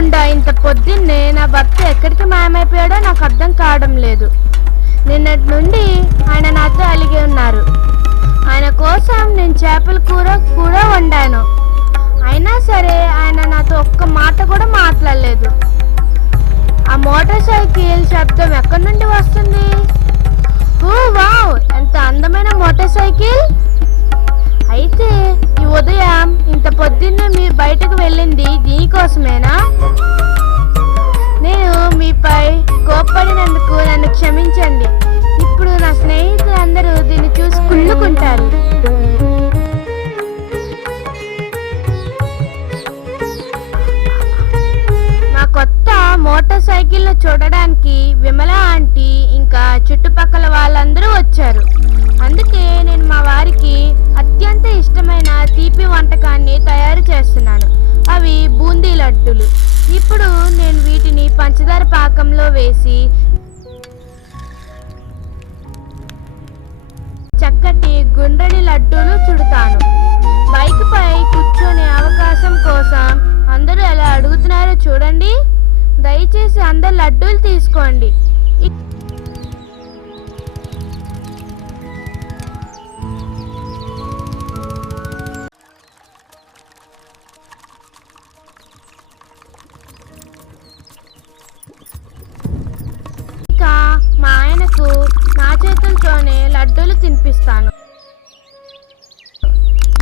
గుండా ఇంత పొద్దున్నే నా భర్త ఎక్కడికి మాయమైపోయాడో నాకు అర్థం కావడం లేదు. నిన్నటి నుండి ఆయన నాతో అలిగి ఉన్నారు. ఆయన కోసం నేను చేపల కూర కూడా వండాను. అయినా సరే ఆయన నాతో ఒక్క మాట కూడా మాట్లాడలేదు. ఆ మోటార్ సైకిల్ శబ్దం ఎక్కడి నుండి వస్తుంది? ఓ వావ్, ఎంత అందమైన మోటార్ సైకిల్! అయితే ఈ ఉదయం ఇంత పొద్దున్నే మీరు బయటకు వెళ్ళింది దీనికోసమేనా? నేను మీపై కోప్పడినందుకు నన్ను క్షమించండి. ఇప్పుడు నా స్నేహితులందరూ దీన్ని చూసి కుళ్ళుకుంటారు. మా కొత్త మోటార్ సైకిల్ను చూడడానికి విమల ఆంటీ ఇంకా చుట్టుపక్కల వాళ్ళందరూ వచ్చారు. అందుకే నేను మా వారికి అత్యంత ఇష్టమైన తీపి వంటకాన్ని తయారు చేస్తున్నాను. అవి బూందీ లడ్డూలు. ఇప్పుడు నేను వీటిని పంచదార పాకంలో వేసి చక్కటి గుండ్రని లడ్డూలు చుడతాను. బైక్ పై కూర్చొనే అవకాశం కోసం అందరూ ఎలా అడుగుతున్నారో చూడండి. దయచేసి అందరు లడ్డూలు తీసుకోండి. మా ఆయనకు నా చేతులతోనే లడ్డూలు తినిపిస్తాను.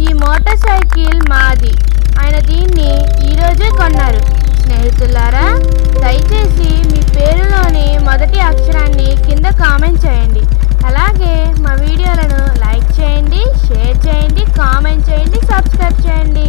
ఈ మోటార్ సైకిల్ మాది. ఆయన దీన్ని ఈరోజే కొన్నారు. స్నేహితులారా, దయచేసి మీ పేరులోని మొదటి అక్షరాన్ని కింద కామెంట్ చేయండి. అలాగే మా వీడియోలను లైక్ చేయండి, షేర్ చేయండి, కామెంట్ చేయండి, సబ్స్క్రైబ్ చేయండి.